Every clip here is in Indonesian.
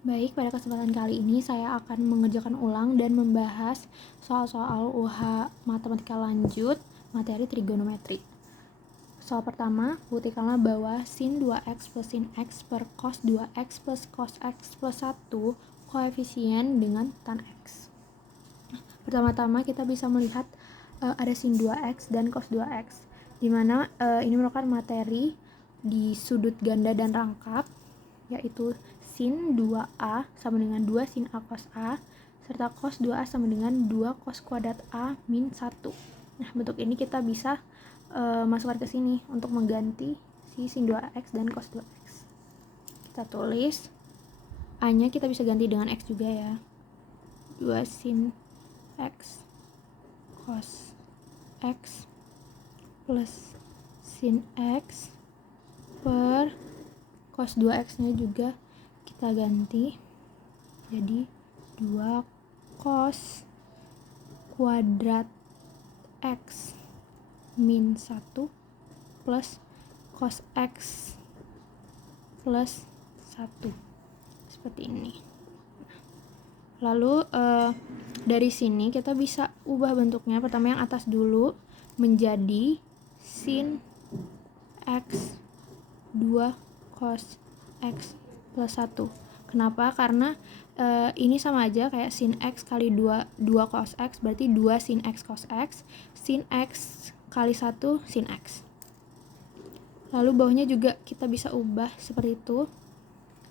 Baik, pada kesempatan kali ini saya akan mengerjakan ulang dan membahas soal-soal UH Matematika Lanjut materi trigonometri. Soal pertama, buktikanlah bahwa sin 2x plus sin x per cos 2x plus cos x plus 1 koefisien dengan tan x. Pertama-tama kita bisa melihat ada sin 2x dan cos 2x, di mana ini merupakan materi di sudut ganda dan rangkap, yaitu sin 2A sama dengan 2 sin A cos A, serta cos 2A sama dengan 2 cos kuadrat A min 1. Nah, bentuk ini kita bisa masukkan ke sini untuk mengganti si sin 2x dan cos 2x. Kita tulis A-nya kita bisa ganti dengan x juga ya. 2 sin x cos x plus sin x per cos 2x-nya juga kita ganti jadi 2 cos kuadrat x min 1 plus cos x plus 1 seperti ini. Lalu dari sini kita bisa ubah bentuknya. Pertama yang atas dulu menjadi sin x 2 cos x plus 1. Kenapa? Karena ini sama aja kayak sin x kali 2 cos x, berarti 2 sin x cos x, sin x kali 1 sin x. Lalu bawahnya juga kita bisa ubah seperti itu.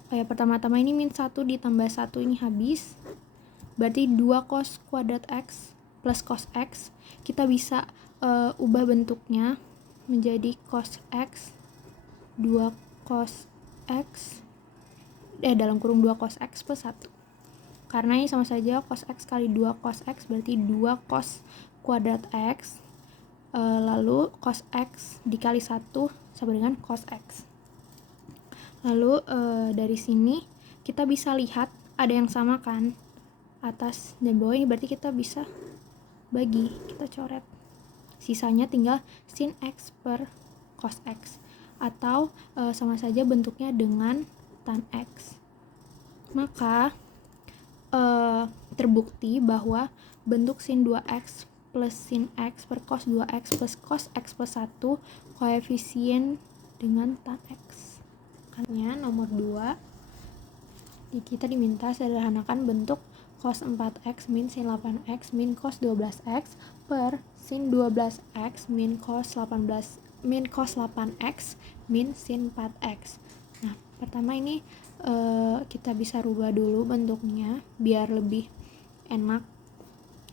Pertama-tama ini min 1 ditambah 1 ini habis, berarti 2 cos kuadrat x plus cos x. Kita bisa ubah bentuknya menjadi cos x 2 cos x dalam kurung 2 cos x plus 1. Karena ini sama saja cos x kali 2 cos x, berarti 2 cos kuadrat x, lalu cos x dikali 1 sama dengan cos x. Lalu dari sini kita bisa lihat ada yang sama kan, atas dan bawah ini, berarti kita bisa bagi, kita coret. Sisanya tinggal sin x per cos x, atau sama saja bentuknya dengan tan x. Maka terbukti bahwa bentuk sin 2x plus sin x per cos 2x plus cos x plus 1 koefisien dengan tan x. Nomor 2, kita diminta sederhanakan bentuk cos 4x min sin 8x min cos 12x per sin 12x min cos 8x min sin 4x. Nah, pertama ini kita bisa rubah dulu bentuknya biar lebih enak.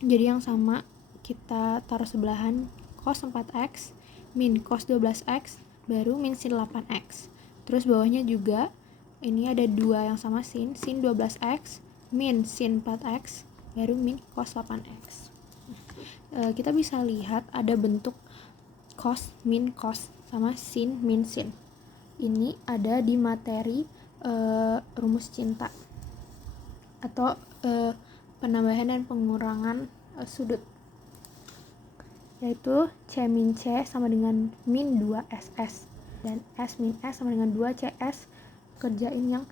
Jadi yang sama kita taruh sebelahan, cos 4x min cos 12x baru min sin 8x. Terus bawahnya juga ini ada 2 yang sama sin 12x min sin 4x baru min cos 8x. Kita bisa lihat ada bentuk cos min cos sama sin min sin. Ini ada di materi rumus cinta atau penambahan dan pengurangan sudut, yaitu C min C sama dengan min 2SS dan S min S sama dengan 2CS. Kerjain yang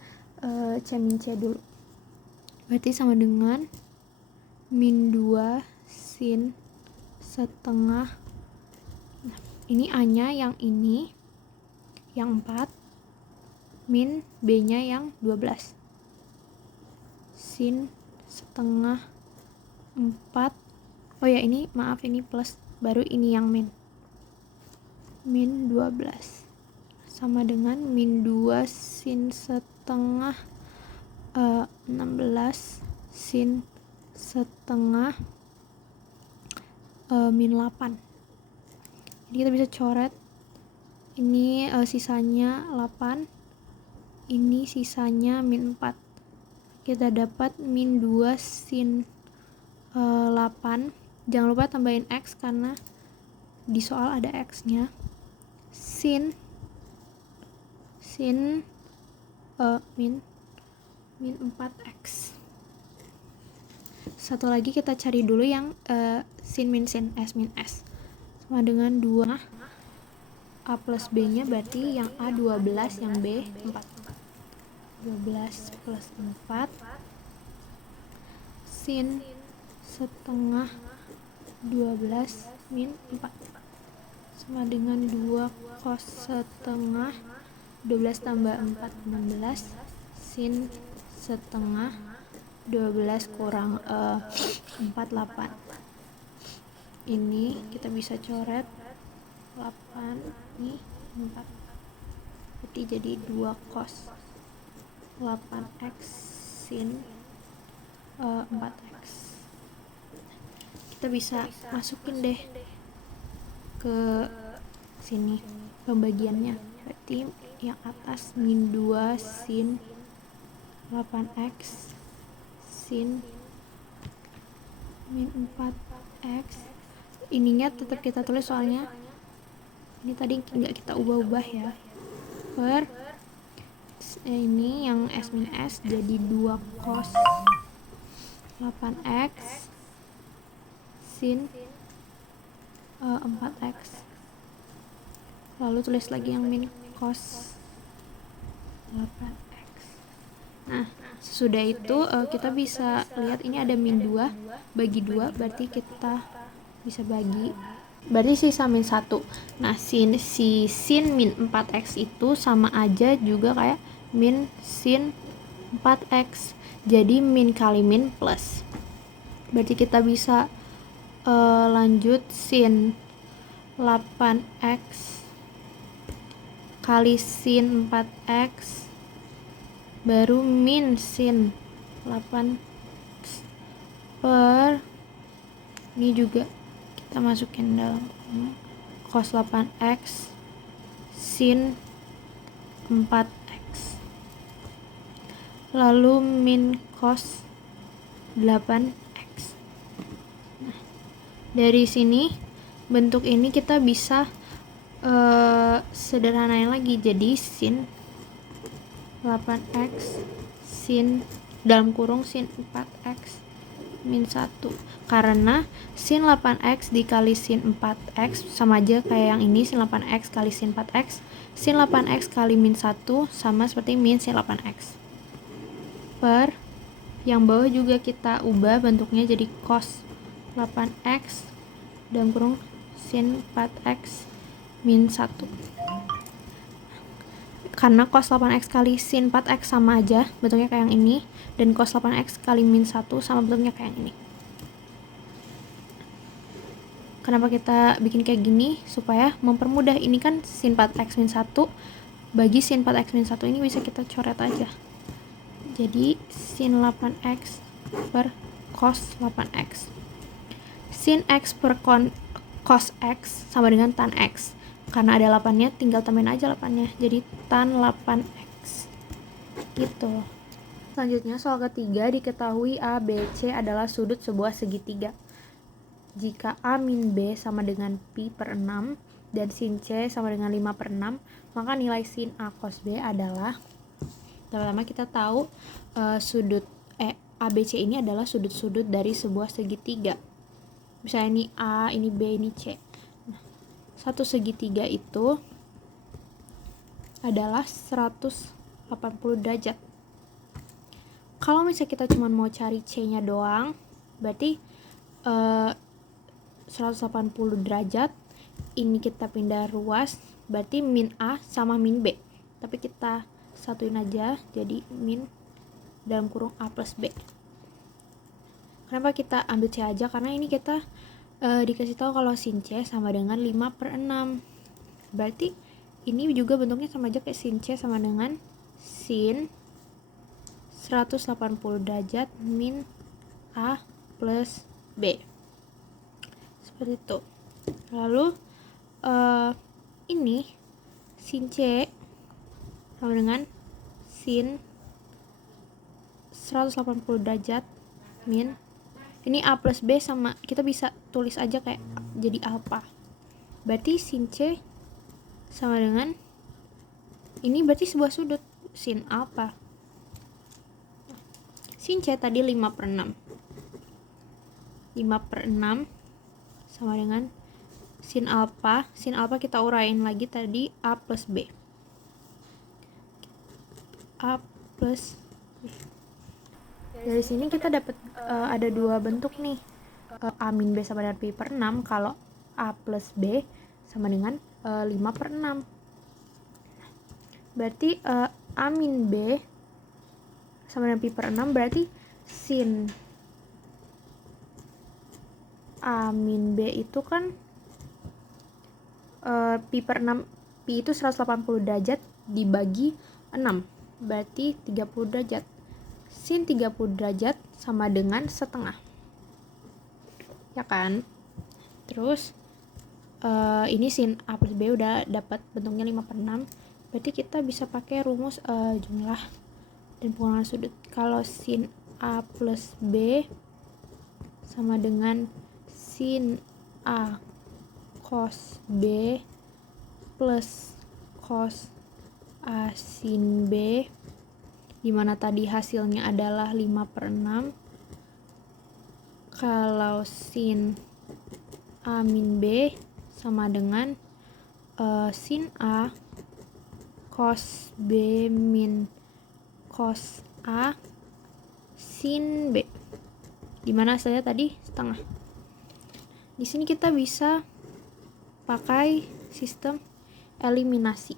C min C dulu, berarti sama dengan min 2 sin setengah. Nah, ini A nya yang ini yang 4 min B nya yang 12 sin setengah 4. Oh ya, ini maaf, ini plus, baru ini yang min 12 sama dengan min 2 sin setengah 16 sin setengah min 8. Jadi kita bisa coret ini sisanya 8, ini sisanya min 4. Kita dapat min 2 sin 8. Jangan lupa tambahin x karena di soal ada x-nya. Sin min 4x. Satu lagi kita cari dulu yang sin min sin, s min s sama dengan 2 A plus B nya, berarti yang A 12, yang B 4. 12 plus 4 sin setengah 12 min 4 sama dengan 2 cos setengah 12 tambah 4 16 sin setengah 12 kurang 4 8. Ini kita bisa coret 8 ini 4, berarti jadi 2 cos 8x sin 4x. Kita bisa masukin deh ke sini pembagiannya, berarti yang atas min 2 sin 8x sin min 4x. Ininya tetap kita tulis soalnya ini tadi nggak kita ubah-ubah ya, per ini yang s min s jadi 2 cos 8x sin 4x, lalu tulis lagi yang min cos 8x. Nah, sesudah itu kita bisa lihat ini ada min 2 bagi 2, berarti kita bisa bagi, berarti sisa min 1. Nah, sin min 4x itu sama aja juga kayak min sin 4x, jadi min kali min plus, berarti kita bisa lanjut sin 8x kali sin 4x baru min sin 8 per ini juga kita masukin dalam cos 8x sin 4x lalu min cos 8x. Nah, dari sini bentuk ini kita bisa sederhanain lagi jadi sin 8x sin dalam kurung sin 4x min 1, karena sin 8x dikali sin 4x sama aja kayak yang ini, sin 8x kali sin 4x, sin 8x kali min 1 sama seperti min sin 8x, per yang bawah juga kita ubah bentuknya jadi cos 8x dalam kurung sin 4x min 1, karena cos 8x kali sin 4x sama aja bentuknya kayak yang ini, dan cos 8x kali min 1 sama bentuknya kayak yang ini. Kenapa kita bikin kayak gini? Supaya mempermudah. Ini kan sin 4x min 1 bagi sin 4x min 1 ini bisa kita coret aja, jadi sin 8x per cos 8x. Sin x per cos x sama dengan tan x, karena ada 8-nya tinggal tambahin aja 8-nya, jadi tan 8x gitu. Selanjutnya soal ketiga, diketahui A, B, C adalah sudut sebuah segitiga. Jika A min B sama dengan pi per 6 dan sin C sama dengan 5 per 6, maka nilai sin A cos B adalah, pertama kita tahu sudut ABC ini adalah sudut-sudut dari sebuah segitiga. Misalnya ini A, ini B, ini C. Nah, satu segitiga itu adalah 180 derajat. Kalau misalnya kita cuma mau cari C-nya doang, berarti 180 derajat. Ini kita pindah ruas, berarti min A sama min B. Tapi kita satuin aja jadi min dalam kurung A plus B. Kenapa kita ambil C aja? Karena ini kita dikasih tahu kalau sin C sama dengan 5 per 6. Berarti ini juga bentuknya sama aja kayak sin C sama dengan sin 180 derajat min A plus B. Seperti itu. Lalu ini sin C sama dengan sin 180 derajat min, ini A plus B sama, kita bisa tulis aja kayak jadi alpha. Berarti sin C sama dengan ini, berarti sebuah sudut sin alpha. Sin C tadi 5 per 6. 5 per 6 sama dengan sin alpha. Sin alpha kita urain lagi tadi A plus B. A plus B. Dari sini kita dapat ada dua bentuk nih, A min B sama dengan pi per 6 kalau A plus B sama dengan 5 per 6. Berarti A min B sama dengan pi per 6 berarti sin A min B itu kan pi per 6, pi itu 180 derajat dibagi 6 berarti 30 derajat. Sin 30 derajat sama dengan setengah, ya kan? Terus ini sin A plus B udah dapat bentuknya 5 per 6, berarti kita bisa pakai rumus jumlah dan pengurangan sudut. Kalau sin A plus B sama dengan sin A cos B plus cos A sin B, dimana tadi hasilnya adalah 5 per 6. Kalau sin A min B sama dengan sin A cos B min cos A sin B, dimana hasilnya tadi setengah. Di sini kita bisa pakai sistem eliminasi.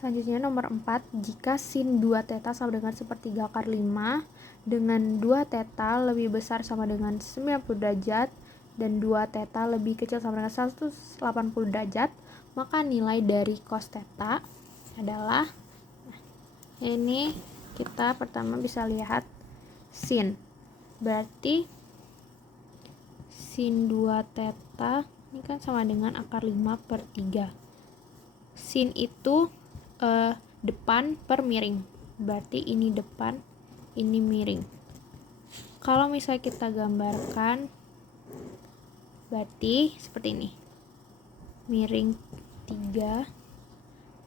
Selanjutnya nomor 4, jika sin 2 theta sama dengan 1/3 akar 5 dengan 2 theta lebih besar sama dengan 90 derajat dan 2 theta lebih kecil sama dengan 180 derajat, maka nilai dari cos theta adalah, ini kita pertama bisa lihat sin, berarti sin 2 theta ini kan sama dengan akar 5 per 3. Sin itu depan per miring, berarti ini depan, ini miring. Kalau misalnya kita gambarkan, berarti seperti ini, miring 3,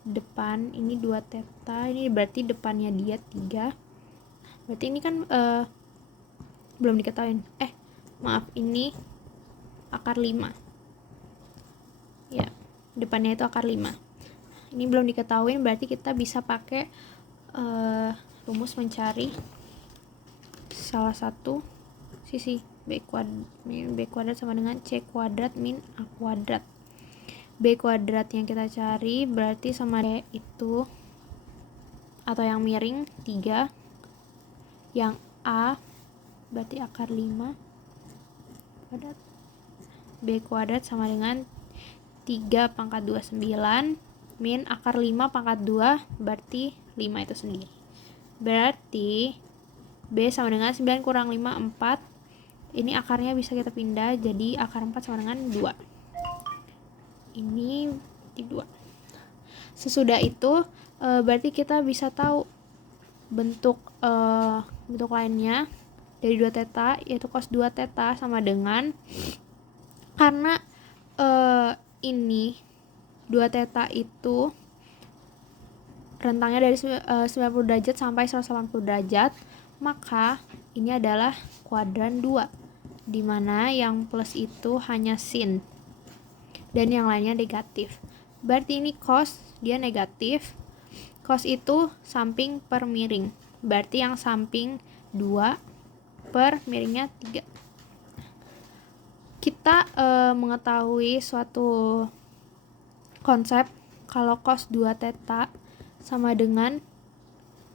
depan ini 2 theta, ini berarti depannya dia 3, berarti ini kan belum diketahui, maaf, ini akar 5 ya, depannya itu akar 5, ini belum diketahui, berarti kita bisa pakai rumus mencari salah satu sisi. B kuadrat sama dengan C kuadrat min A kuadrat. B kuadrat yang kita cari berarti sama D itu, atau yang miring 3, yang A berarti akar 5 kuadrat. B kuadrat sama dengan 3 pangkat 29 min akar 5 pangkat 2 berarti 5 itu sendiri. Berarti B sama dengan 9 kurang 5, 4. Ini akarnya bisa kita pindah, jadi akar 4 sama dengan 2. Ini 2. Sesudah itu berarti kita bisa tahu bentuk lainnya dari 2 theta, yaitu cos 2 theta sama dengan, karena ini 2 theta itu rentangnya dari 90 derajat sampai 180 derajat, maka ini adalah kuadran 2, dimana yang plus itu hanya sin dan yang lainnya negatif. Berarti ini cos, dia negatif. Cos itu samping per miring, berarti yang samping 2 per miringnya 3. Kita mengetahui suatu konsep kalau cos 2 theta sama dengan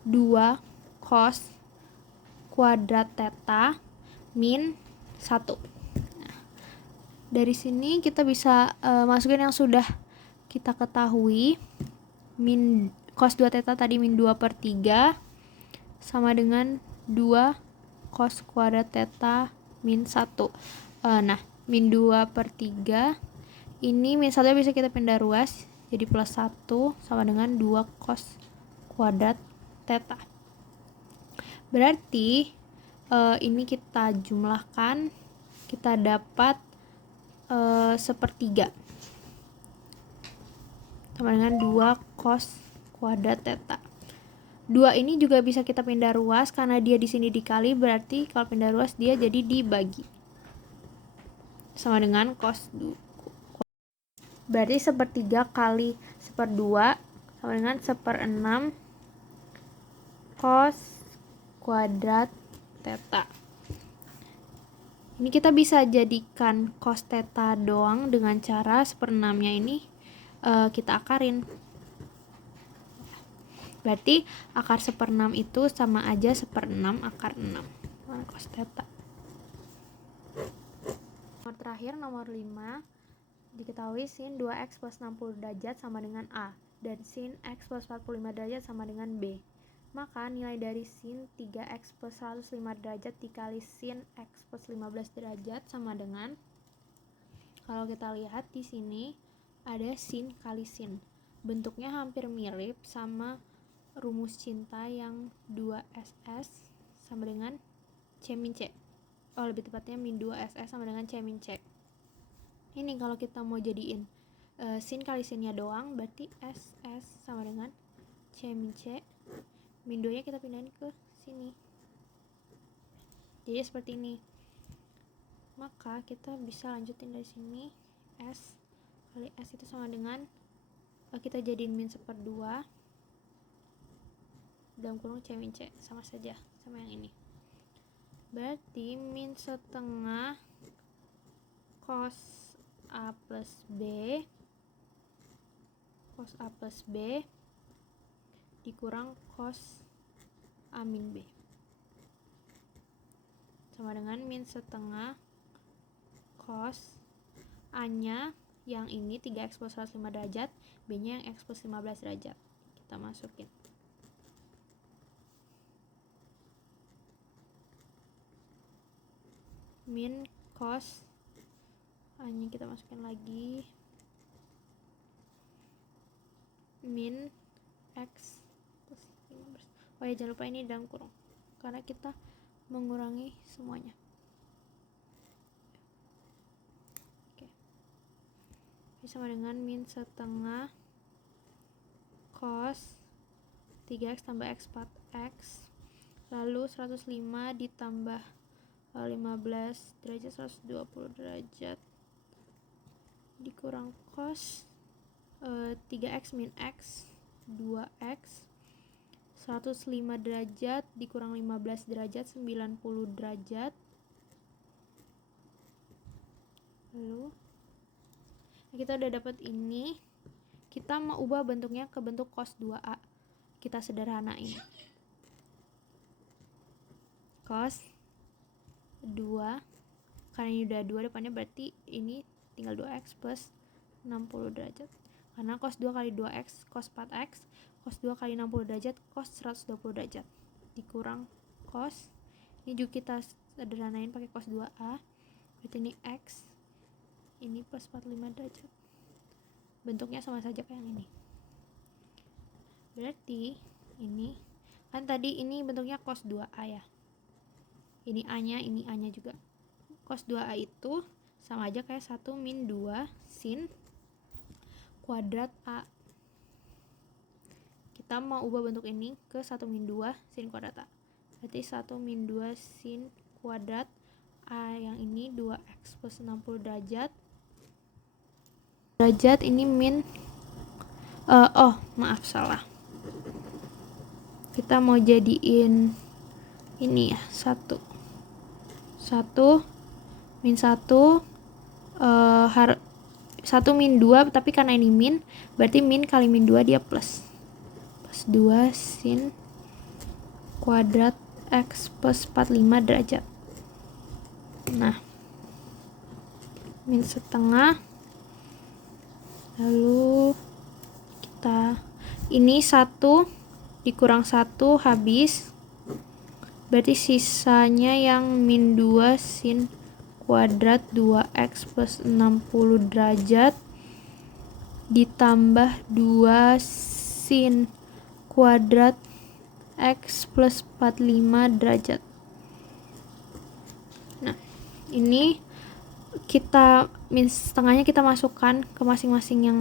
2 cos kuadrat theta. min 1. Nah, dari sini kita bisa masukin yang sudah kita ketahui. Min cos 2 theta tadi min 2/3 sama dengan 2 cos kuadrat theta min 1. Nah, min 2/3 ini min 1 bisa kita pindah ruas jadi plus 1 sama dengan 2 cos kuadrat theta. Berarti ini kita jumlahkan, kita dapat 1/3 sama dengan 2 cos kuadrat theta. 2 ini juga bisa kita pindah ruas karena dia di sini dikali, berarti kalau pindah ruas dia jadi dibagi. Sama dengan cos 2. Berarti 1/3 kali 1/2 sama dengan 1/6 cos kuadrat theta. Ini kita bisa jadikan cos theta doang dengan cara 1/6-nya ini kita akarin. Berarti akar 1/6 itu sama aja 1/6 akar 6 cos theta. Nomor terakhir, nomor 5, diketahui sin 2x plus 60 derajat sama dengan A dan sin x plus 45 derajat sama dengan B. Maka nilai dari sin 3x plus 105 derajat dikali sin x plus 15 derajat sama dengan, kalau kita lihat di sini ada sin kali sin. Bentuknya hampir mirip sama rumus cinta yang 2SS sama dengan C min C. Lebih tepatnya min 2SS sama dengan C min C. Ini kalau kita mau jadiin sin kali sinnya doang, berarti SS sama dengan C min C. Min 2 nya kita pindahin ke sini. Jadi seperti ini. Maka kita bisa lanjutin dari sini. S kali S itu sama dengan, kita jadiin min 1/2 dalam kurung C min C, sama saja sama yang ini. Berarti min 1/2 cos A plus B dikurang cos A min B sama dengan min 1/2 cos A nya yang ini 3x plus 105 derajat, B nya yang x plus 15 derajat. Kita masukin. Min cos A nya kita masukin lagi, min x plus 15. Oh ya, jangan lupa ini dalam kurung karena kita mengurangi semuanya. Oke. Ini sama dengan min 1/2 cos 3x tambah x 4x lalu 105 ditambah 15 derajat 120 derajat dikurang cos 3x min x 2x 105 derajat dikurang 15 derajat 90 derajat. Lalu kita udah dapat ini, kita mau ubah bentuknya ke bentuk cos 2a. Kita sederhanain. Cos 2, karena ini udah 2 depannya, berarti ini tinggal 2x plus 60 derajat. Karena cos 2 kali 2x cos 4x, cos 2 kali 60 derajat cos 120 derajat dikurang cos, ini juga kita sederhanain pakai cos 2a, berarti ini x, ini plus 45 derajat. Bentuknya sama saja kayak yang ini. Berarti ini kan tadi ini bentuknya cos 2a ya, ini a nya, ini a nya juga. Cos 2a itu sama aja kayak 1 min 2 sin kuadrat a. Kita mau ubah bentuk ini ke 1 min 2 sin kuadrat a. Berarti 1 min 2 sin kuadrat a yang ini 2x plus 60 derajat. Derajat ini min maaf salah. Kita mau jadiin ini ya, 1 min 1 1 min 2, tapi karena ini min, berarti min kali min 2 dia plus 2 sin kuadrat x plus 45 derajat. Nah, min setengah, lalu kita ini 1 dikurang 1 habis, berarti sisanya yang min 2 sin kuadrat 2x plus 60 derajat ditambah 2 sin kuadrat x plus 45 derajat. Nah, ini kita min setengahnya kita masukkan ke masing-masing yang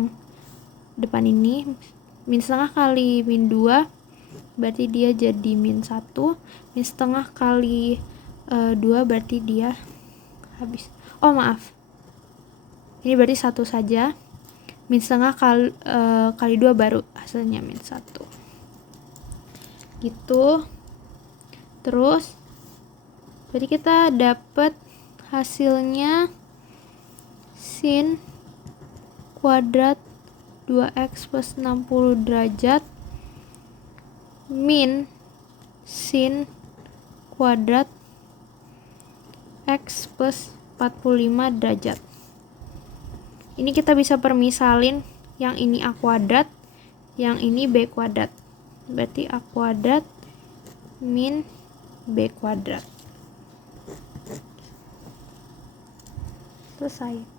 depan ini. Min setengah kali min 2 berarti dia jadi min 1. Min setengah kali 2 berarti dia habis. Oh maaf, ini berarti 1 saja. Min setengah kali 2 baru hasilnya min 1 gitu. Terus berarti kita dapat hasilnya sin kuadrat 2x plus 60 derajat min sin kuadrat x plus 45 derajat. Ini kita bisa permisalin, yang ini a kuadrat, yang ini b kuadrat. Berarti a kuadrat min b kuadrat. Selesai.